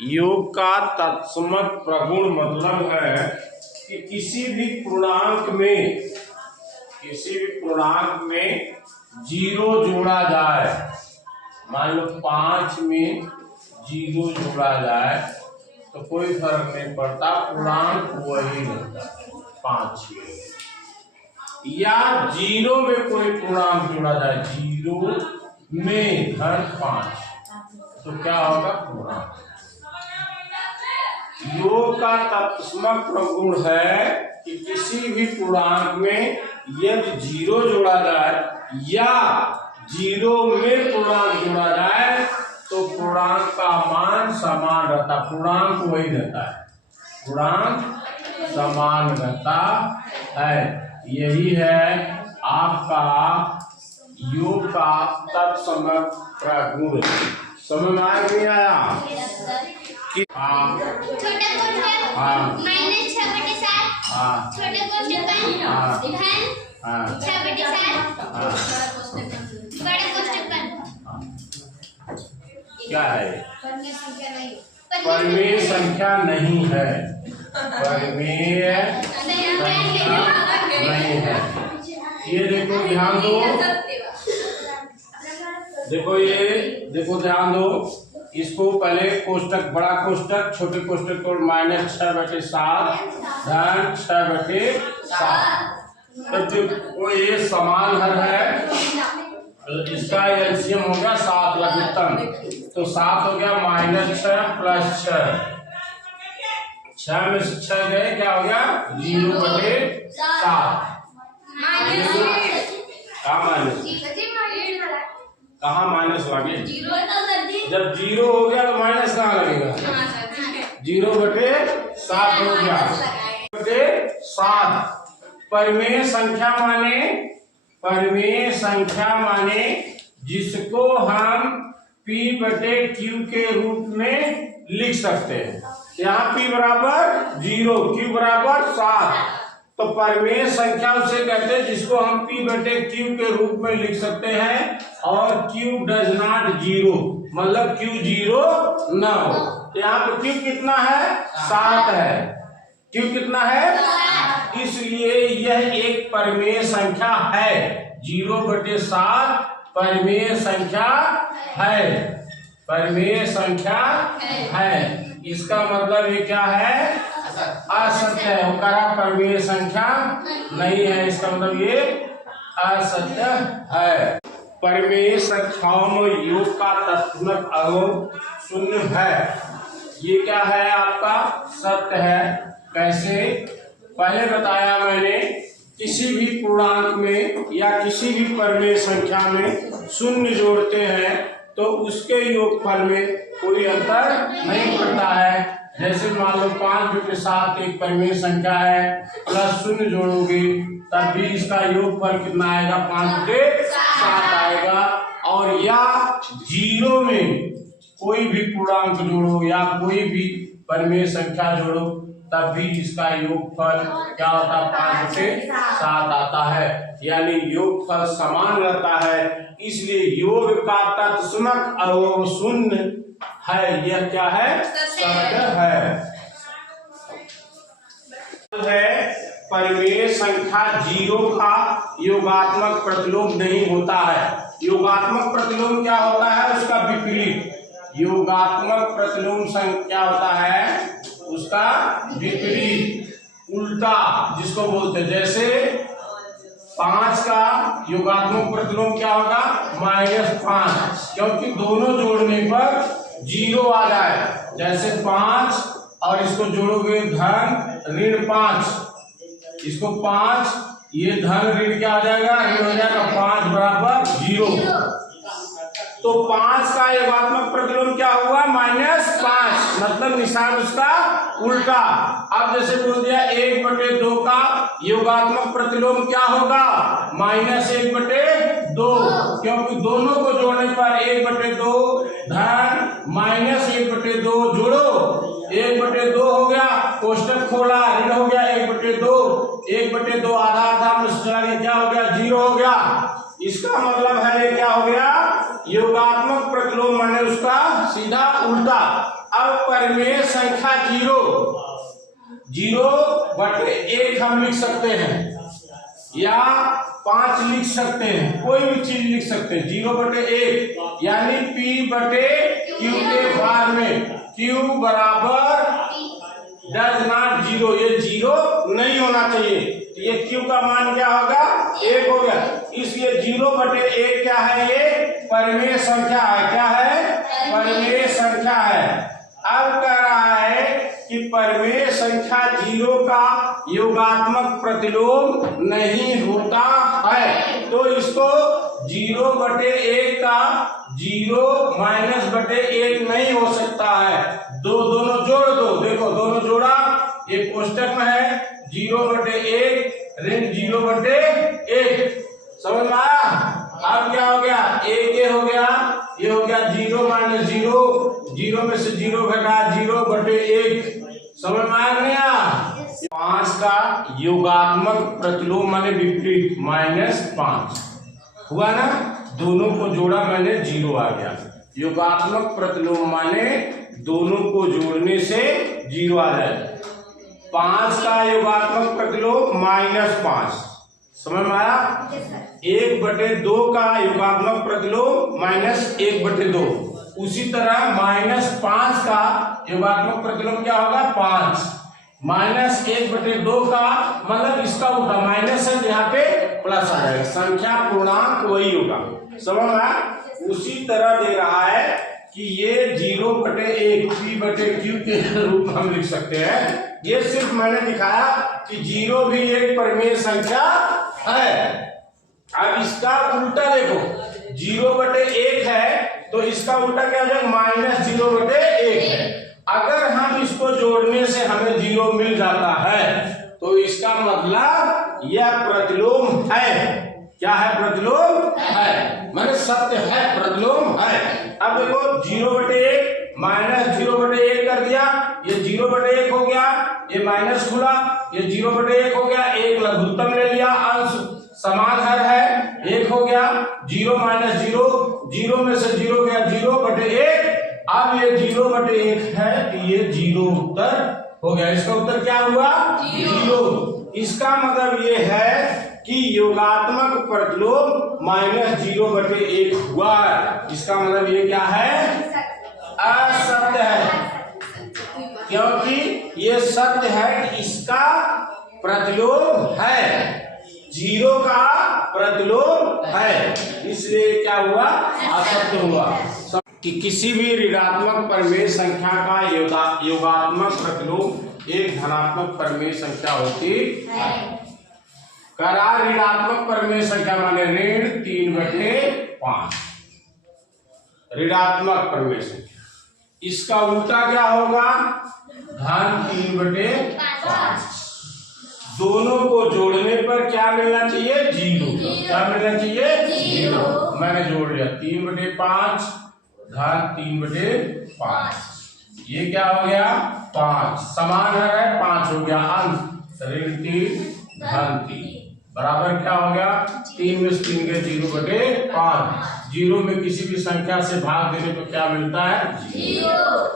योग का तत्समक प्रगुण मतलब है कि किसी भी पूर्णांक में जीरो जोड़ा जाए। मान लो 5 में जीरो जोड़ा जाए तो कोई फर्क नहीं पड़ता, पूर्णांक वही रहता है 5 में। या जीरो में कोई पूर्णांक जोड़ा जाए, जीरो में धन 5, तो क्या होगा? पूर्णांक। योग का तत्समक प्रगुण है कि किसी भी पूर्णांक में यदि जीरो जोड़ा जाए या जीरो में पूर्णांक जोड़ा जाए तो पूर्णांक का मान समान रहता, पूर्णांक वही रहता है, पूर्णांक समान रहता है। यही है आपका योग का तत्समक प्रगुण। समझ में आया नहीं आया? क्या है? परिमेय संख्या नहीं है, परिमेय संख्या नहीं है। ये देखो ध्यान दो, देखो ध्यान दो। इसको पहले कोष्टक, बड़ा कोष्टक, छोटे कोष्टक को -6/7 धन 6/7। तो ये समान हर है, इसका एलसीएम हो गया 7 लघुत्तम, तो 7 हो गया -6 + 6, 6 में से 6 गए, क्या हो गया? 0/7। कहाँ माइनस लगे? जब 0 हो गया तो माइनस कहाँ लगेगा? 0/7 हो गया, 7। परिमेय संख्या माने जिसको हम P/Q के रूप में लिख सकते हैं। यहाँ P = 0, Q = 7, तो परिमेय संख्या उसे कहते हैं जिसको हम P/Q के रूप में लिख सकते हैं और Q डज नॉट 0, मतलब Q 0 न हो। यहाँ पे Q कितना है? 7 है। Q कितना है? इसलिए यह एक परिमेय संख्या है। 0/7 परिमेय संख्या है, परिमेय संख्या है। इसका मतलब ये क्या है? असत्य है, परिमेय संख्या नहीं है, इसका मतलब ये असत्य है। परिमेय संख्याओं में योग का तत्समक अवयव 0 है। ये क्या है? आपका सत्य है। कैसे? पहले बताया मैंने, किसी भी पूर्णांक में या किसी भी परिमेय संख्या में 0 जोड़ते हैं तो उसके योगफल में कोई अंतर नहीं पड़ता है। जैसे मान लो 5/7 एक परिमेय संख्या है, +0 जोड़ोगे तब भी इसका योगफल कितना आएगा? 5/7 आएगा। और या 0 में कोई भी पूर्णांक जोड़ो या कोई भी परिमेय संख्या जोड़ो तब भी इसका योगफल क्या होता है? 5/7 आता है, यानी योगफल समान रहता है। इसलिए योग का तत्समक अवयव 0 है। यह क्या है? सत्य है। परिमेय संख्या 0 का योगात्मक प्रतिलोम नहीं होता है। योगात्मक प्रतिलोम क्या होता है? उसका विपरीत। योगात्मक प्रतिलोम क्या होता है? उसका विपरीत, उल्टा जिसको बोलते हैं। जैसे 5 का योगात्मक प्रतिलोम क्या होगा? -5, क्योंकि दोनों जोड़ने पर 0 आ जाए। जैसे 5 और इसको जोड़ोगे धन -5, इसको 5, ये धन ऋण क्या आ जाएगा? ऋण हो जाएगा, 5 = 0। तो 5 का योगात्मक प्रतिलोम क्या हुआ? -5, मतलब निशान उसका उल्टा। अब जैसे बोल दिया 1/2 का योगात्मक प्रतिलोम क्या होगा? -1/2, क्योंकि दोनों को जोड़ने पर 1/2 धन -1/2 जोड़ो, 1/2 हो गया, कोष्टक खोला, ऋण हो गया 1/2, 1/2 आधा में चला गया, क्या हो गया? 0 हो गया। इसका मतलब है ये क्या हो गया? योगात्मक प्रतिलोम माने उसका सीधा उल्टा। अब परिमेय संख्या 0/1 हम लिख सकते हैं या 5 लिख सकते हैं, कोई भी चीज लिख सकते हैं। 0/1 यानी P/Q के फॉर्म में Q बराबर डज नॉट 0, ये 0 नहीं होना चाहिए। तो ये Q का मान क्या होगा? 1 हो गया। इसलिए 0/1 क्या है? ये परिमेय संख्या है। क्या है? परिमेय संख्या है। अब कह रहा है कि परिमेय संख्या 0 का योगात्मक प्रतिलोम नहीं होता है, तो इसको 0/1 का 0-1 नहीं हो सकता है। दोनों जोड़ दो, देखो दोनों जोड़ा, ये कोष्टक में है 0/1 ऋण 0/1, समझ में आया? अब क्या हो गया? ये हो गया, ये हो गया 0-0, 0 में से 0 घटा 0/1, समझ में आ गया? 5 का योगात्मक प्रतिलोम माने विपरीत -5 हुआ ना, दोनों को जोड़ा मैंने 0 आ गया। योगात्मक प्रतिलोम माने दोनों को जोड़ने से 0 आ जाए। 5 का योगात्मक प्रतिलोम -5, समझ में आया? 1/2 का योगात्मक प्रतिलोम -1/2। उसी तरह -5 का योगात्मक प्रतिलोम क्या होगा? 5। -1/2 का मतलब इसका उल्टा, माइनस है यहाँ पे प्लस आ जाएगा, संख्या पूर्णांक वही होगा, समझ में आया? उसी तरह दे रहा है कि ये 0/1 P/Q के रूप में हम लिख सकते हैं। ये सिर्फ मैंने दिखाया कि 0 भी एक परिमेय संख्या है। अब इसका उल्टा देखो, 0/1 है तो इसका उल्टा क्या हो जाएगा? -0/1 है। अगर हम इसको जोड़ने से हमें 0 मिल जाता है तो इसका मतलब यह प्रतिलोम है। क्या है? प्रतिलोम है, माने सत्य है, प्रतिलोम है। अब देखो 0/1 -0/1 कर दिया, ये 0/1 हो गया, ये माइनस खुला, ये 0/1 हो गया, एक लघुत्तम ले लिया, अंश समान है 1 हो गया, 0 - 0, 0 में से 0 गया 0/1। अब ये 0/1 है तो ये 0 उत्तर हो गया। इसका उत्तर क्या हुआ? 0। इसका मतलब ये है कि योगात्मक प्रतिलोम -0/1 हुआ। इसका मतलब ये क्या है? असत्य है, क्योंकि ये सत्य है कि इसका प्रतिलोम है, 0 का प्रतिलोम है, इसलिए क्या हुआ? असत्य हुआ। कि किसी भी ऋणात्मक परिमेय संख्या का योगात्मक प्रतिलोम एक धनात्मक परिमेय संख्या होती है। करार ऋणात्मक परिमेय संख्या माने ऋण 3/5, ऋणात्मक परिमेय संख्या। इसका उल्टा क्या होगा? धन 3/5। दोनों को जोड़ने पर क्या मिलना चाहिए? 0। क्या मिलना चाहिए? 0। मैंने जोड़ लिया 3/5 धन 3/5, ये क्या हो गया? 5 समान है, 5 हो गया, अंश ऋण 3 धन 3 बराबर क्या हो गया? 3 में से 3 गए 0/5। 0 में किसी भी संख्या से भाग देने पर क्या मिलता है? 0।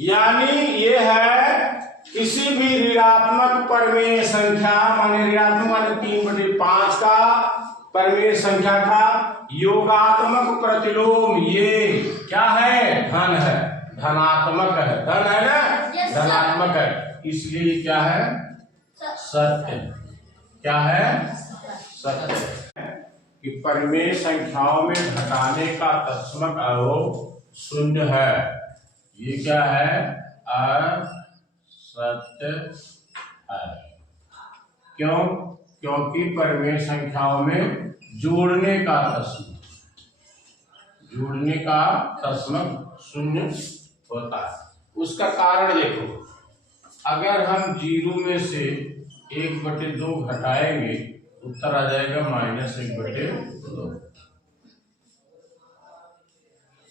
यानी ये है किसी भी ऋणात्मक परिमेय संख्या माने ऋणात्मक माने 3/5 का परिमेय संख्या का योगात्मक प्रतिलोम ये क्या है? धन है, धनात्मक है, धन है ना, धनात्मक है, इसलिए क्या है? सत्य। क्या है? सत्य कि परिमेय संख्याओं में घटाने का तत्समक अवयव 0 है। ये क्या है? असत्य है। क्यों? क्योंकि परिमेय संख्याओं में जोड़ने का तत्समक 0 होता है। उसका कारण देखो, अगर हम 0 में से 1/2 घटाएंगे उत्तर आ जाएगा -1/2।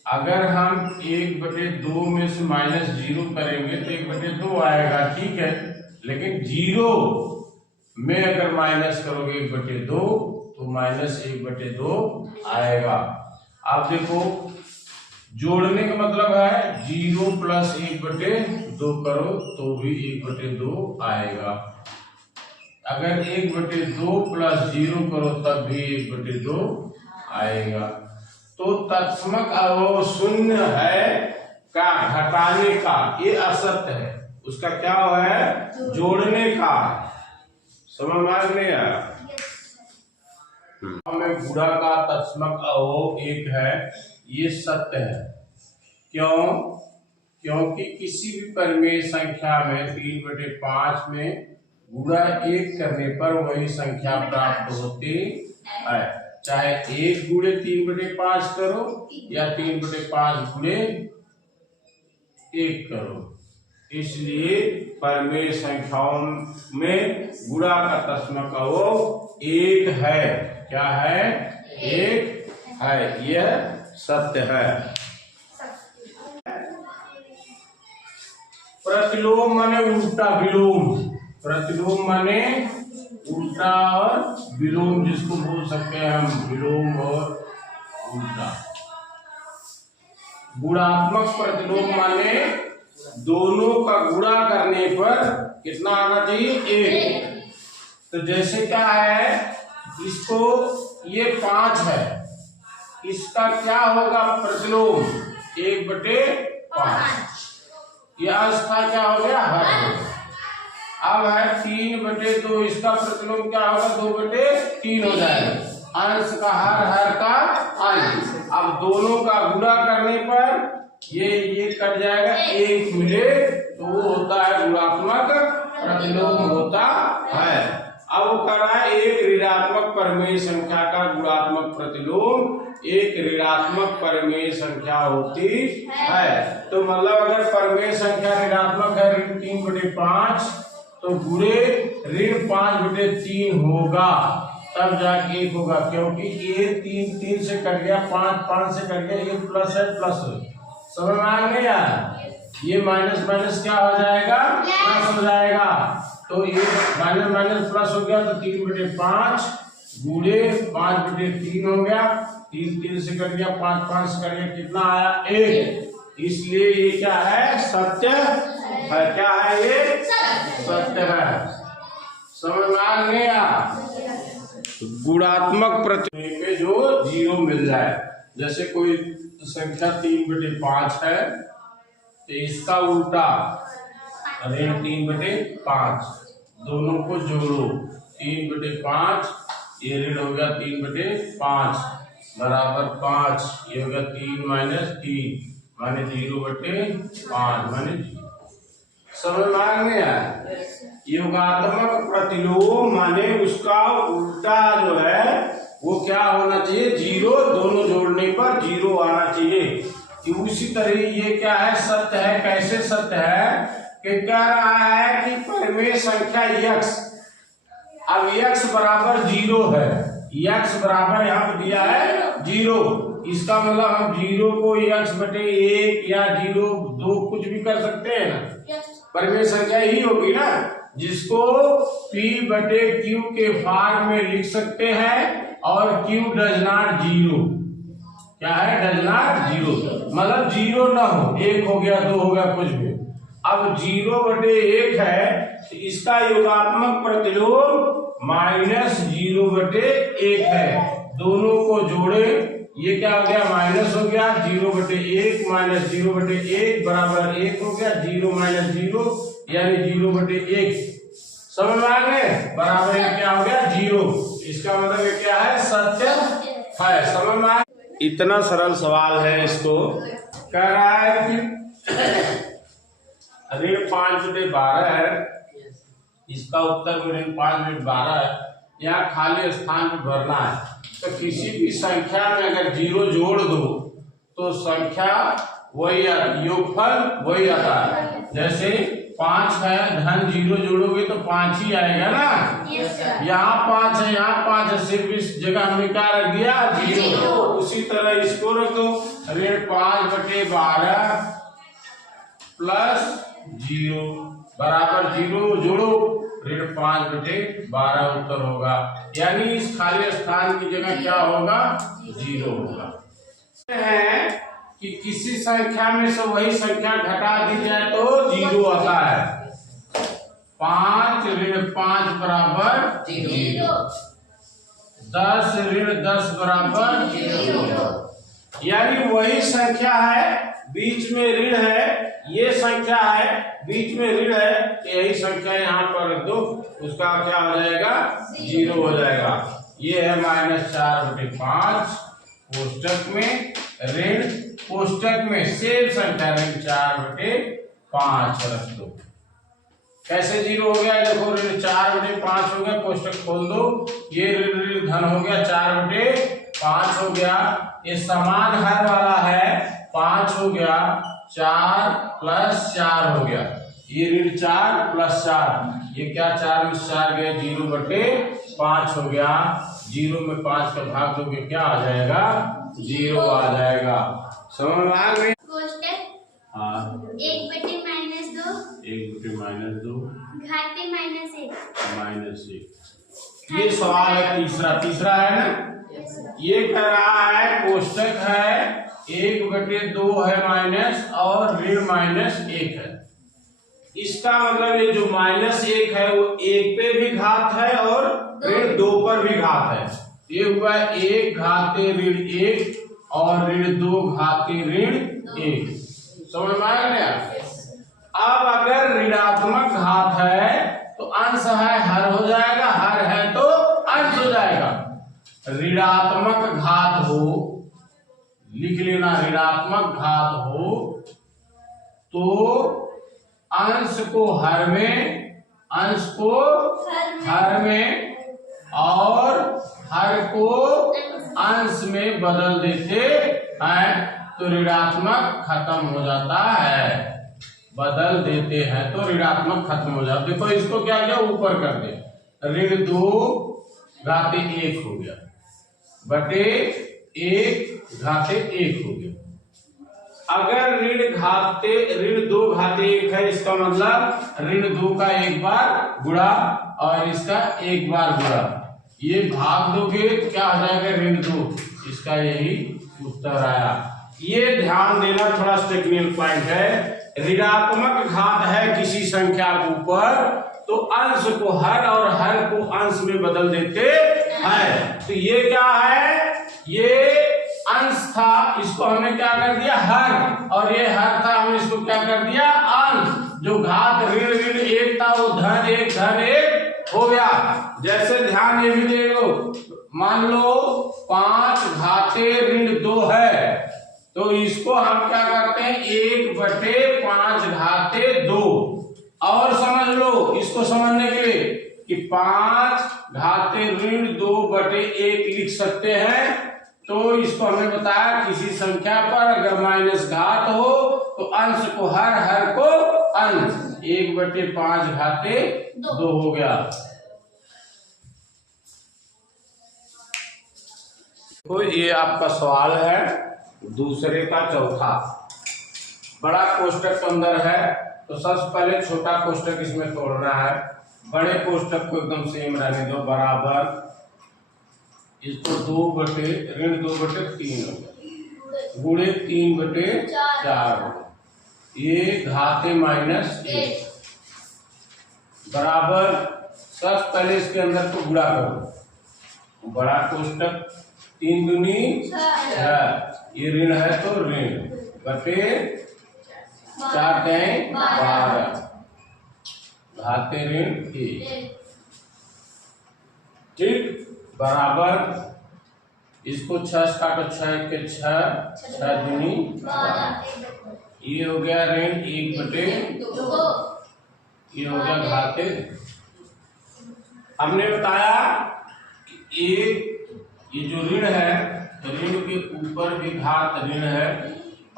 अगर हम 1/2 में से -0 करेंगे तो 1/2 आएगा, ठीक है, लेकिन 0 में अगर माइनस करोगे 1/2 तो -1/2 आएगा। अब देखो जोड़ने का मतलब है 0 प्लस 1/2 करो तो भी 1/2 आएगा। अगर 1/2 प्लस 0 करो तब भी 1/2 आएगा। तो तत्समक अवयव शून्य है का घटाने का, ये असत्य है। उसका क्या है? जोड़ने का। समझ में नहीं आया? में गुणा का तत्समक अवयव 1 है, ये सत्य है। क्यों? क्योंकि किसी भी परिमेय संख्या में 3/5 में गुणा 1 करने पर वही संख्या प्राप्त होती है। चाहे 1 गुणे 3/5 करो या 3/5 गुणे 1 करो। इसलिए परिमेय संख्याओं में गुणा का तत्समक अवयव 1 है। क्या है? 1 है। यह सत्य है। प्रतिलोम माने उल्टा विलोम। प्रतिलोम माने उल्टा और विलोम, जिसको बोल सकते हैं हम विलोम और उल्टा। गुणात्मक प्रतिलोम माने दोनों का गुणा करने पर कितना आना चाहिए? 1। तो जैसे क्या है, इसको ये 5 है, इसका क्या होगा प्रतिलोम? 1/5। यह अवस्था क्या हो गया? हर। अब है 3/2, इसका प्रतिलोम क्या होगा? 2/3 हो जाएगा। अंश का हर का अंश। अब दोनों का गुणा करने पर ये कट जाएगा, 1 मिले तो वो होता है गुणात्मक प्रतिलोम होता है। अब वो कर रहा है एक ऋणात्मक परिमेय संख्या का गुणात्मक प्रतिलोम एक ऋणात्मक परिमेय संख्या होती है। तो मतलब अगर परिमेय संख्या ऋणात्मक है ऋण 3/5 तो गुणे ऋण 5/3 होगा, तब जाके 1 होगा। क्योंकि ये 3 से कट गया, 5 से कट गया, ये प्लस है प्लस। समझ में आ गया? ये माइनस माइनस क्या हो जाएगा? प्लस हो जाएगा। तो ये माइनस माइनस प्लस हो गया, तो 3/5 गुणे 5/3 हो गया। 3 से कट गया, 5 से कट गया, कितना आया? 1। इसलिए ये क्या है? सत्य है। क्या है? ये सत्य है। समझ में आ गया? गुणात्मक प्रतिलोम पे जो 0 मिल जाए, जैसे कोई संख्या 3/5 है तो इसका उल्टा ऋण 3/5, दोनों को जोड़ो 3/5, ये ऋण हो गया 3/5 बराबर 5, ये हो गया 3 - 3 माने 0/5 माने 0। समझ में आ गया? योगात्मक प्रतिलोम माने उसका उल्टा जो है वो क्या होना चाहिए? 0। दोनों जोड़ने पर 0 आना चाहिए। उसी तरह ये क्या है? सत्य है। कैसे सत्य है? कि कह रहा है कि परिमेय संख्या x, अब x बराबर 0 है, x बराबर यहाँ पे दिया है 0। इसका मतलब हम 0 को x/1 या 0/2 कुछ भी कर सकते हैं ना। परिमेय संख्या ही होगी ना, जिसको p/q के फॉर्म में लिख सकते हैं। और q डज नॉट 0। क्या है? डज नॉट 0, मतलब 0 ना हो, 1 हो गया, 2 हो गया, कुछ भी। अब 0/1 है तो इसका योगात्मक प्रतिलोम -0/1 है। दोनों को जोड़े, ये क्या हो गया? माइनस हो गया, 0/1 - 0/1 बराबर 1 हो गया। 0 - 0 यानी 0/1। समझ में आ गए? बराबर क्या हो गया? 0। इसका मतलब ये क्या है? सत्य है। समझ में आ? इतना सरल सवाल है। इसको कह रहा है कि ऋण 5/12 है, इसका उत्तर ऋण 5/12 है। यहाँ खाली स्थान पे भरना है। तो किसी भी संख्या में अगर 0 जोड़ दो तो संख्या वही, योगफल वही आता है। जैसे 5 है, धन 0 जोड़ोगे तो 5 ही आएगा ना। यहाँ 5 है, यहाँ 5 है, सिर्फ इस जगह हमने क्या रख दिया? 0। उसी तरह इसको रख दो, ऋण 5/12 प्लस 0 बराबर 0 जोड़ो, ऋण 5/12 उत्तर होगा। यानी इस खाली स्थान की जगह क्या होगा? 0 होगा। कि किसी संख्या में से वही संख्या घटा दी जाए तो 0 आता है। 5 ऋण 5 बराबर 0। 10 ऋण 10 बराबर 0। यानी वही संख्या है, बीच में ऋण है, ये संख्या है, बीच में ऋण है, यही संख्या यहाँ पर रख दो, उसका क्या हो जाएगा? 0 हो जाएगा। ये है -4/5 कोष्टक में ऋण, कोष्टक में सेम संख्या ऋण 4/5 रख दो। कैसे 0 हो गया? देखो ऋण 4/5 हो गया, कोष्टक खोल दो, ये ऋण धन हो गया 4/5 हो गया, ये समान हर वाला है 5 हो गया, 4 + 4 हो गया, ये ऋण 4 + 4, ये क्या 4 में 4 गया 0/5 हो गया। 0 में 5 का भाग दोगे क्या आ जाएगा? 0 आ जाएगा। समझ में आ गई? हाँ 1/-2 1/-2 घाते -1 -1। ये सवाल है तीसरा है ना। ये कह रहा है कोष्टक है 1/2 है माइनस और ऋण -1 है। इसका मतलब ये जो -1 है वो 1 पे भी घात है और ऋण 2 पर भी घात है। ये हुआ 1 घाते ऋण 1 और ऋण 2 घाते ऋण 1। समझ में आ गया? अब अगर ऋणात्मक घात है तो अंश है हर हो जाएगा, हर है तो अंश हो जाएगा। ऋणात्मक घात हो, लिख लेना, ऋणात्मक घात हो तो अंश को हर में, अंश को हर में और हर को अंश में बदल देते हैं तो ऋणात्मक खत्म हो जाता है। बदल देते हैं तो ऋणात्मक खत्म हो जाता है। देखो इसको क्या किया, ऊपर कर दे, ऋण 2 घाते 1 हो गया बटे 1 घाते 1 हो गया। अगर ऋण 2 घाते 1 है, इसका मतलब ऋण 2 का एक बार गुणा और इसका एक बार गुणा, ये भाग दोगे क्या हो जाएगा? ऋण 2। इसका यही उत्तर आया। ये ध्यान देना, थोड़ा टेक्निकल पॉइंट है। ऋणात्मक घात है किसी संख्या के ऊपर तो अंश को हर और हर को अंश में बदल देते हैं। तो ये क्या है? ये अंश था, इसको हमने क्या कर दिया? हर, और ये हर था, हमने इसको क्या कर दिया? अंश। जो घात ऋण 1 था वो धन 1 हो गया। जैसे ध्यान ये भी दे दो, मान लो 5 घाते ऋण 2 है तो इसको हम क्या करते हैं? 1/5 घाते 2। और समझ लो, इसको समझने के लिए कि 5 घाते ऋण 2/1 लिख सकते हैं। तो इसको हमने बताया किसी संख्या पर अगर माइनस घात हो तो अंश को हर को अंश, 1/5 घाते 2 हो गया। तो ये आपका सवाल है दूसरे का चौथा। बड़ा कोष्टक अंदर है तो सबसे पहले छोटा कोष्टक इसमें तोड़ना है, बड़े कोष्टक को एकदम सेम रहने दो, बराबर। इसको ऋण 2/3 हो गया, गुणे 3/4 हो गया, ये घाते -1 बराबर। सबसे पहले इसके अंदर को गुणा करो, बड़ा कोष्टक 3 दूनी 6, ये ऋण है तो ऋण बटे 4 × 12 घाते ऋण 1, ठीक, बराबर। इसको 6 से काटो, 6 के 6, 6 दूनी 12, ये हो गया ऋण 1/2, ये हो गया घाते। हमने बताया कि ये जो ऋण है, ऋण के ऊपर भी घात ऋण है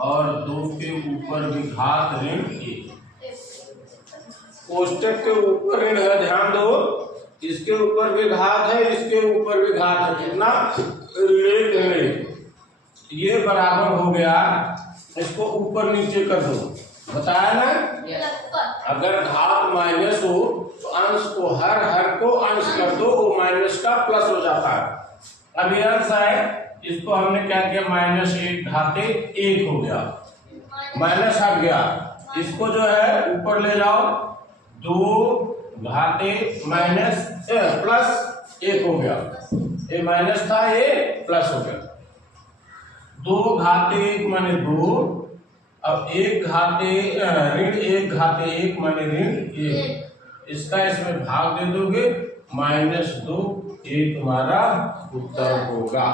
और 2 के ऊपर भी घात ऋण 1। कोष्टक के ऊपर ऋण है, ध्यान दो, इसके ऊपर भी घात है, इसके ऊपर भी घात है, कितना? ऋण। ये बराबर हो गया। इसको ऊपर नीचे कर दो, बताया ना? अगर घात माइनस हो तो अंश को हर को अंश कर दो, वो माइनस का प्लस हो जाता है। अब ये अंश है इसको हमने क्या किया, -1 घाते 1 हो गया, माइनस हट गया, इसको जो है ऊपर ले जाओ, 2 घाते +1 हो गया, ये माइनस था ये प्लस हो गया, 2 घाते 1 माने 2, अब 1 घाते ऋण 1 घाते 1 माने ऋण 1, इसका इसमें भाग दे दोगे, -2, ये तुम्हारा उत्तर होगा।